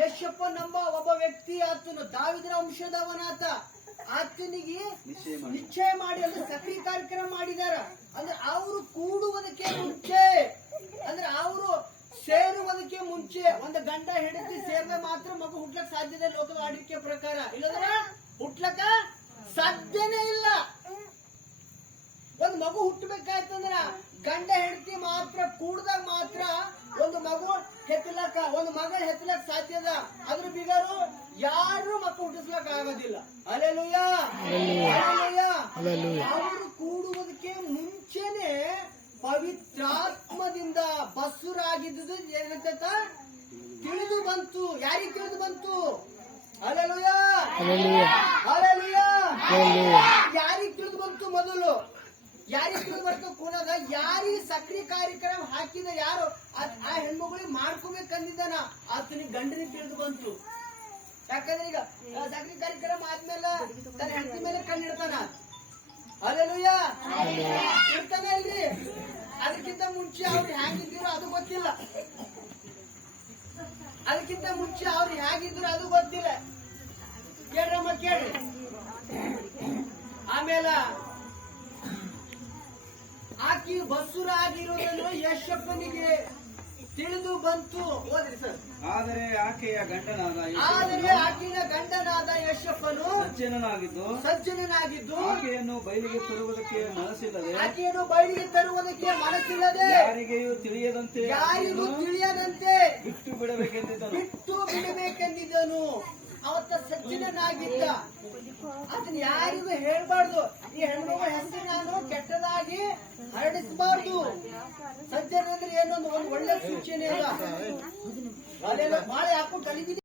ಯಶಪ್ಪನೆಂಬ ಒಬ್ಬ ವ್ಯಕ್ತಿ ಆತನು ದಾವಿದನ ವಂಶದವನಾತ. ಆತನಿಗೆ ನಿಶ್ಚಯ ಮಾಡಿ ಅಂದ್ರೆ ಸಕ್ರಿ ಕಾರ್ಯಕ್ರಮ ಮಾಡಿದಾರ. ಅಂದ್ರೆ ಅವರು ಕೂಡುವುದಕ್ಕೆ ಮುಂಚೆ, ಅಂದ್ರೆ ಅವರು ಸೇರುವುದಕ್ಕೆ ಮುಂಚೆ ಒಂದು ಗಂಡ ಹೆಂಡತಿ ಸೇರಿದ್ರೆ ಮಾತ್ರ ಮಗು ಹುಟ್ಲಕ್ ಸಾಧ್ಯತೆ ಲೋಕದ ಆಳ್ವಿಕೆ ಪ್ರಕಾರ. ಇಲ್ಲಂದ್ರ ಹುಟ್ಲಕ್ಕ ಸಾಧ್ಯನೇ ಇಲ್ಲ. ಒಂದು ಮಗು ಹುಟ್ಟಬೇಕಾಯ್ತಂದ್ರ ಗಂಡ ಹೆಂಡತಿ ಮಾತ್ರ ಕೂಡ್ದಾಗ ಮಾತ್ರ ಒಂದು ಮಗು ಹೆತ್ತಲಕ್ಕ, ಒಂದು ಮಗಳ ಹೆತ್ತಲಕ್ ಸಾಧ್ಯದ. ಅದ್ರ ಬಿಗರು ಯಾರು ಮಕ್ಕಳು ಹುಟ್ಟಿಸ್ಲಕ್ ಆಗೋದಿಲ್ಲ. ಅಲ್ಲೆಲೂಯ, ಅವರು ಕೂಡುವುದಕ್ಕೆ ಮುಂಚೆನೆ ಪವಿತ್ರಾತ್ಮದಿಂದ ಬಸುರಾಗಿದ್ದು ಏನಂತ ತಿಳಿದು ಬಂತು. ಯಾರಿಗೆ ತಿಳಿದು ಬಂತು? Alleluia, alleluia. ಯಾರಿಗೆ ತಿಳಿದು ಬಂತು? ಮೊದಲು ಯಾರಿಗೆ ತಿಳಿದು ಬಂತು? ಕುಲದ ಯಾರಿಗೆ ಸಕ್ರಿ ಕಾರ್ಯಕ್ರಮ ಹಾಕಿದ ಯಾರು ಆ ಹೆಣ್ಮಗಳಿಗೆ ಮಾಡ್ಕೋಬೇಕಂದಿದ್ದಾನ ಆತನಿಗೆ ಗಂಡನಿಗೆ ತಿಳಿದು ಬಂತು. ಯಾಕಂದ್ರೆ ಈಗ ಸಕ್ರಿ ಕಾರ್ಯಕ್ರಮ ಆದ್ಮೇಲೆ ತನ್ನ ಹೆಂಡತಿ ಮೇಲೆ ಕಣ್ಣಿಡ್ತಾನ. ಅಲ್ಲೆಲೂಯ, ಇರ್ತಾನೆ ಇಲ್ರಿ? ಅದಕ್ಕಿಂತ ಮುಂಚೆ ಅವ್ರು ಹೇಗಿದ್ರು ಅದು ಗೊತ್ತಿಲ್ಲ. ಅದಕ್ಕಿಂತ ಮುಂಚೆ ಅವ್ರು ಹೇಗಿದ್ರು ಅದು ಗೊತ್ತಿಲ್ಲ. ಕೇಳ್ರಮ್ಮ ಕೇಳ್ರಿ. ಆಮೇಲೆ ಆಕಿ ಬಸುರಾಗಿರುವುದನ್ನು ಯಶಪ್ಪನಿಗೆ ತಿಳಿದು ಬಂತು. ಓದ್ರಿ ಸರ್. ಆದರೆ ಆಕೆಯ ಗಂಡನಾದ ಯಶಪ್ಪನು ಸಜ್ಜನನಾಗಿದ್ದು ಆಕೆಯನ್ನು ಬಯಲಿಗೆ ತರುವುದಕ್ಕೆ ಮನಸ್ಸಿಲ್ಲದೆ ಯಾರಿಗೂ ತಿಳಿಯದಂತೆ ಬಿಟ್ಟು ಬಿಡಬೇಕೆಂದಿದ್ದನು. ಅವತ್ತ ಸಜ್ಜನನಾಗಿದ್ದ. ಅದನ್ನ ಯಾರಿಗೂ ಹೇಳ್ಬಾರ್ದು. ಈ ಹೆಣ್ಮಗಳ ಹೆಸರು ನಾನು ಕೆಟ್ಟದಾಗಿ ಹರಡಿಸಬಾರ್ದು. ಸಜ್ಜನ ಅಂದ್ರೆ ಏನೊಂದು ಒಂದು ಒಳ್ಳೆ ಸೂಚನೆ ಅಲ್ಲ. ಬಹಳ ಯಾಕೋ ಕಲಿಬಿಡಿ.